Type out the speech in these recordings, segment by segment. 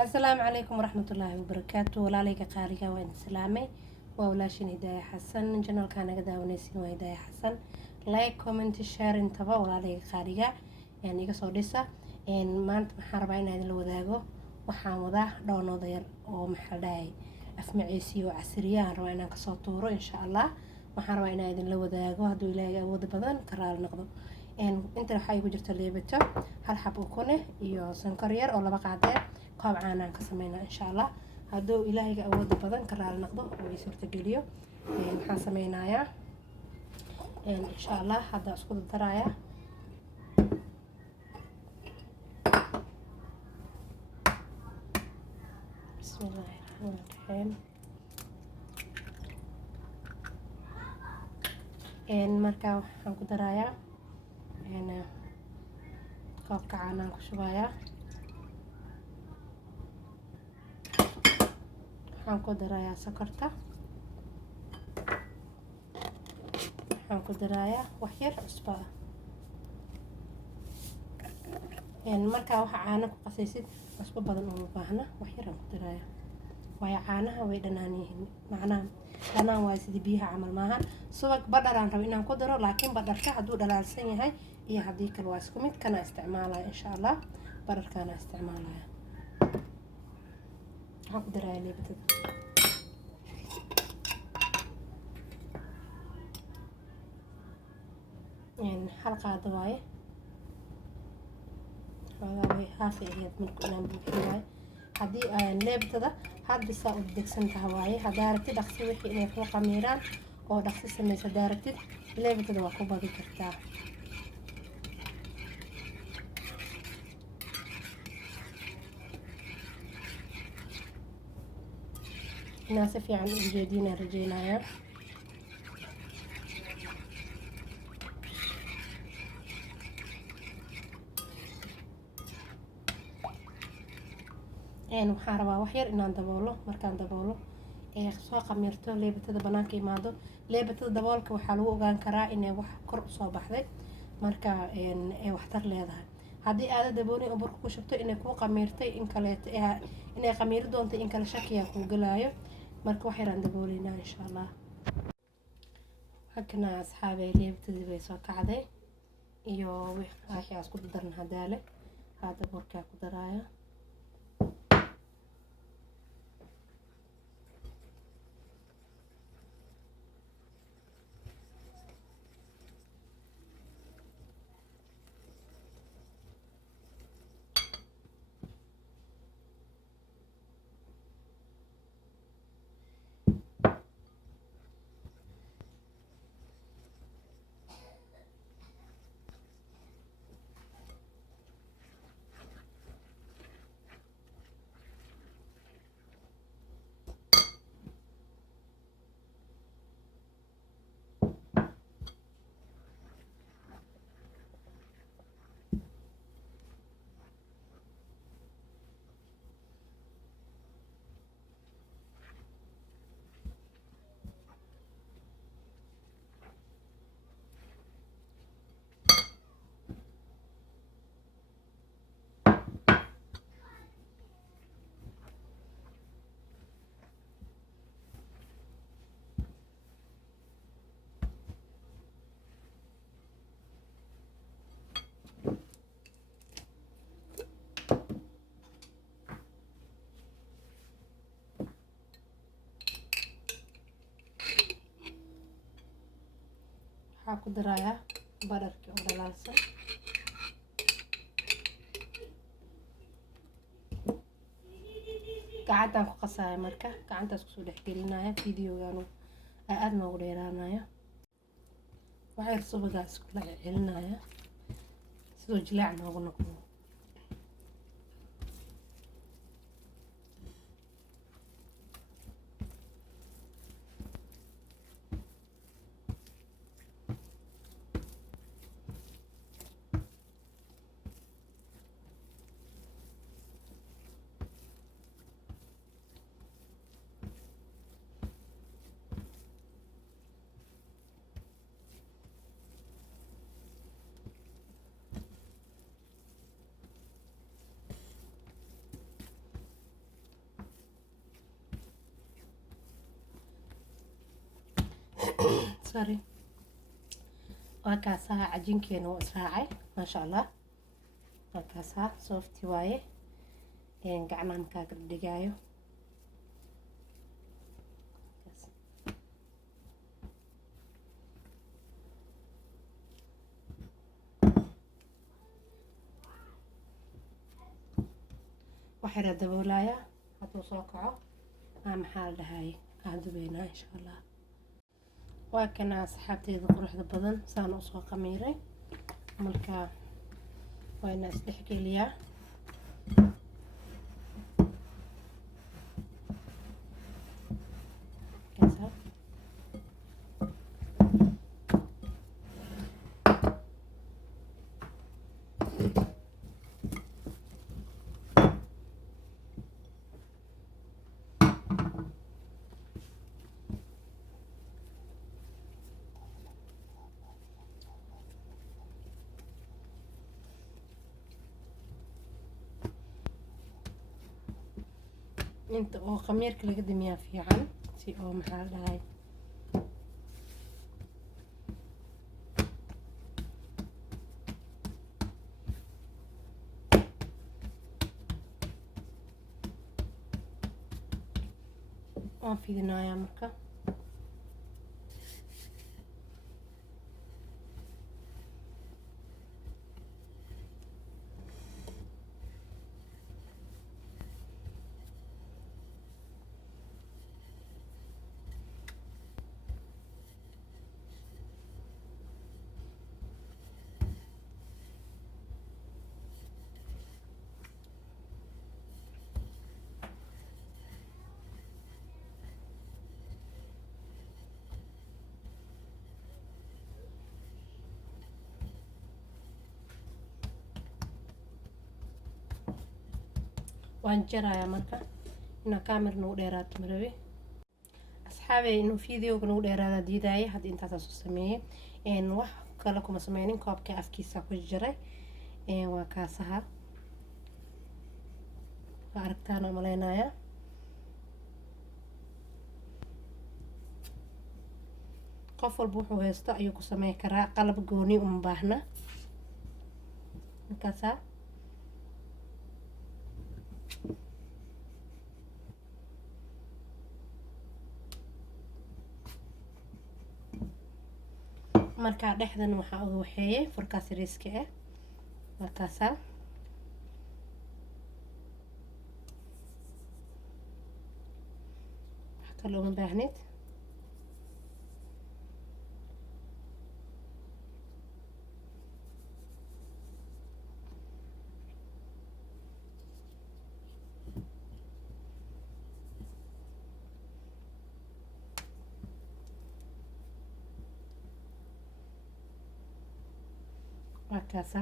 السلام عليكم ورحمة الله وبركاته. ولا عليك قارقة وين سلامي وولاشين هداية حسن جنرال كان قدا ونسين وهداية حسن لايك كومنت شير انتبه ولا عليك قارقة يعني قصو ديسا ما انت محاربين هذا الوذاقو وحامضة دونو ضير ومحرداي أفمعيسي وعسريان روينا كصوتورو إن شاء الله محاربين هذا الوذاقو هدو إلهي أود بدن كرال نقضو inta waxaa igu jirta leebato hal xab ukune iyo sonkor yar oo laba qaadee koob caanaan ka sameynaa insha allah hadduu ilaahayga awooda badan ka raali noqdo oo ii suurtageliyo waxaan sameynayaa insha allah hadda isku daraya bismillaahi raxmaani raxiim markaa waxaan ku darayaa koobka caanaan ku shubayaa waxaan ku darayaa sokorta waxaan ku darayaa wax yar cusbo ah markaa waxa caano ku qasaysid cusbo badan uma baahna wax yar aan ku darayaa waayo caanaha way dhanaan yihiin macnaha dhanaan waayo sidii biyaha camal maaha subag badharaan rabo inaan ku daro laakiin badharka hadduu dhalaalsan yahay iyo haddii kale waa isku mid kana isticmaalaya insha allah badharkaana isticmaalaya waxaan ku darayaa leebatada hal qaado waaye xoogaa way haafay ahayd marka inaan buuxin waaye haddii leebatada hadda saa u degsan tahay waaye haddaa rabtid dhaqsi wixii inay kuu qamiiraan oo dhaqsi samaysa haddaa rabtid leebatada waa ku badi kartaa inaan si fiican u jeedinaan rajeynayaa waxaan rabaa wax yar inaan daboolo markaan daboolo ee soo qamiirto leebatada banaanka imaado leebatada daboolka waxaa lagu ogaan karaa inay wax kor usoo baxday marka ay waxtar leedahay haddii aada daboolin oo burka ku shubto inay kuu qamiirtay in kaleeto inay qamiiri doonto in kale shakiyaa kuu galaayo marka wax yaraan dabooleynaa insha allah halkana asxaabay leebatadii bay soo kacday iyo wixii aan isku darna hadaale hadda burkaa ku daraaya waxaan ku darayaa badharkii oo dhalaalsan gacantaan ku qasaya marka gacantaas kusoo dhex gelinaya videogan aad noogu dheeraanaya wax yar subagaas kula celinaya sidoo jilaac noogu noqdo sorry waa kaasaha cajiinkeena oo israacay maasha allah waa kaasaha softi waaye gacmaha kaaga dhigaayo waxaa daboolaya haduu soo kaco maxaa la dhahay aan dubeynaa insha allah waa kana asxaabteeda quruxda badan saan u soo qamiiray marka waa inaan isdhex geliyaa inta oo khamiirka laga damiyaa fiican si oo maxaa la dhahay waan fidinayaa marka waan jarayaa marka ina kaamir nagu dheeraato marabe asxaabey inuu fiidiyowga nagu dheeraada diidaaya hadda intaas soo sameeyay wax kale kuma sameynin koobka afkiisa ku jiray waa kaasaha waa aragtaan umaleynaya qof walba wuxuu haysto ayuu ku sameyn karaa qalab gooni uma baahna markaasa marka dhexdan waxa uu waxeeyay furkaas riiska ah markaasa wax kale uma baahnid markaasa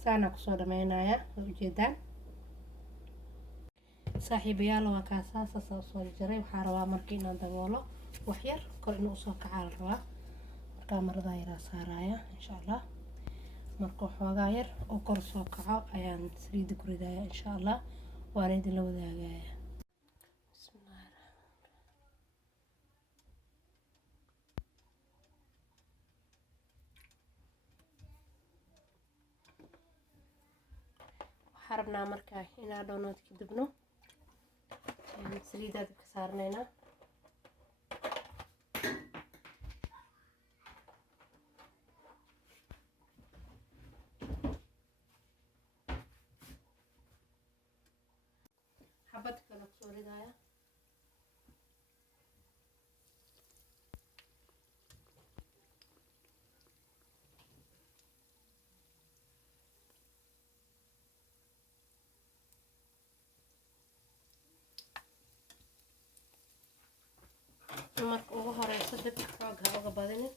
saana kusoo dhameynaya ujeedaan saaxiibayaal waa kaasaa saasa usoo jaray waxaa rabaa marka inaan daboolo wax yar kor inuu usoo kacaa la rabaa markaa maradaa yaraa saaraya insha allah marka xoogaa yar oo kor soo kaco ayaan saliida ku ridaya insha allah waana idinla wadaagaya waxaan rabnaa markaa inaan dhownoodka dibno saliidaa dabka saarnaynaa xabad kale kusoo ridaya marka ugu horeyso dabka xoog ha uga badinin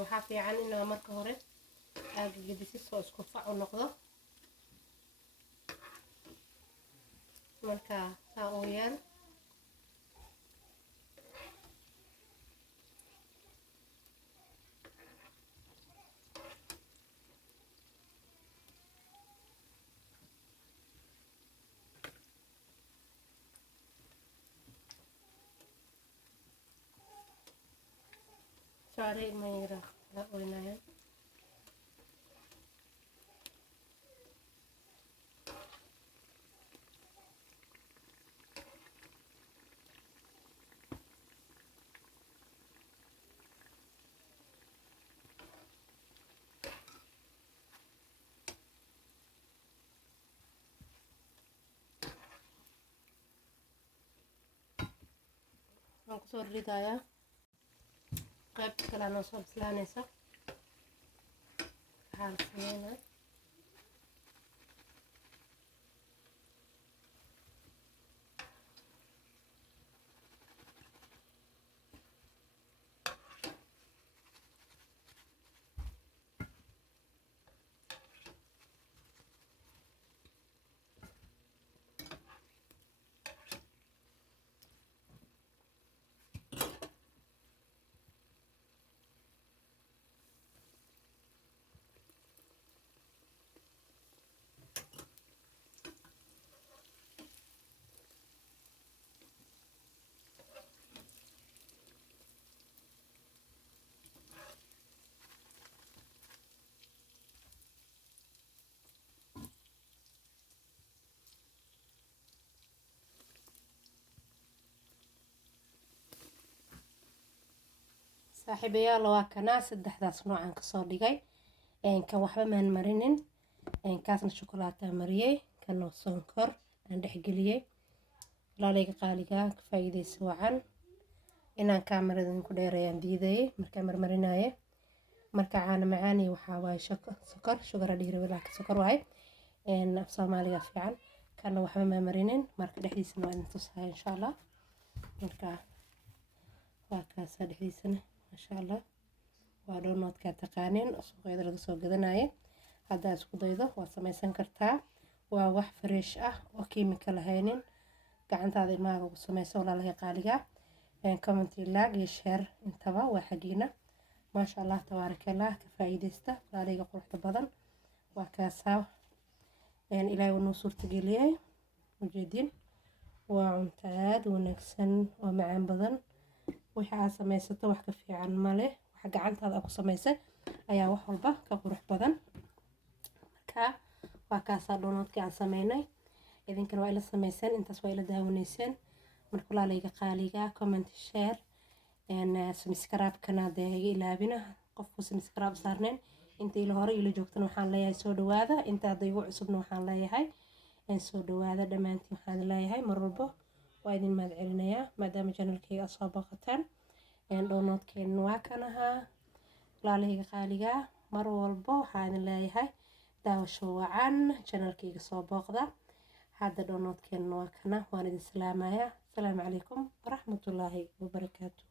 waxaa fiican inaa marka hore aad gedisid soo isku fac u noqdo. marka saa u yeel sorry mayra la oynaya. waan kusoo ridayaa qayb kale noo soo bislaanaysa. waxaan sameynaa saaxiibayaal waa kana saddexdaas noocan kasoo dhigay. kan waxba maan marinin, kaasna shukulaato mariyay, kana sonkor aan dhexgeliyay. walaalayga qaaliga ka faa'iideysi wacan. inaan kaamiradan ku dheereeyaan diidayay markaan marmarinaye. marka caana macaani waxaa waaye sokor sugara dhiira walaa sokor waaye af Soomaaliga fiican. kana waxba maan marinin, marka dhexdiisana waa idin tusaaya insha Allah. marka waa kaasa dhexdiisana masha Allah waa doonadka taqaaneen suuqyada laga soo gadanayo. haddaa isku daydo waa samaysan kartaa. waa wax fresh ah oo chemical lahaynin. gacantaada ilmaha ugu samayso walaalahay qaaliga. comment like iyo share intaba waa xagiina. masha Allah tabaarakallah ka faa'iideysta walaalayga quruxda badan. waa kaasa ilaahay uu noo suurtageliyay ujeedin. waa cunto aad wanaagsan oo macaan badan. wixii aad samaysato wax ka fiican male. waxa gacantaada ku samaysay ayaa wax walba ka qurux badan. marka waa kaasa doonadkii aan sameynay. idinkana waa ila samayseen, intaas waa ila daawanayseen. marka walaalayga qaaliga comment share subscribe kana dee iga ilaabina. qofku subscribe saarneen inta ila hore ila joogtana waxaan leeyahay soo dhawaada. inta hadda igu cusubna waxaan leeyahay soo dhawaada dhammaantiin. waxaan leeyahay mar walba waa idin mahad celinayaa maadaama channelkayga soo booqataan. doonadkeena waa kan ahaa walaalayga qaaliga. mar walba waxaan idin leeyahay daawasho wacan, channelkayga soo booqda. hadda doonadkeena waa kana waan idin salaamayaa. asalaamu calaykum waraxmatullaahi wabarakaatu.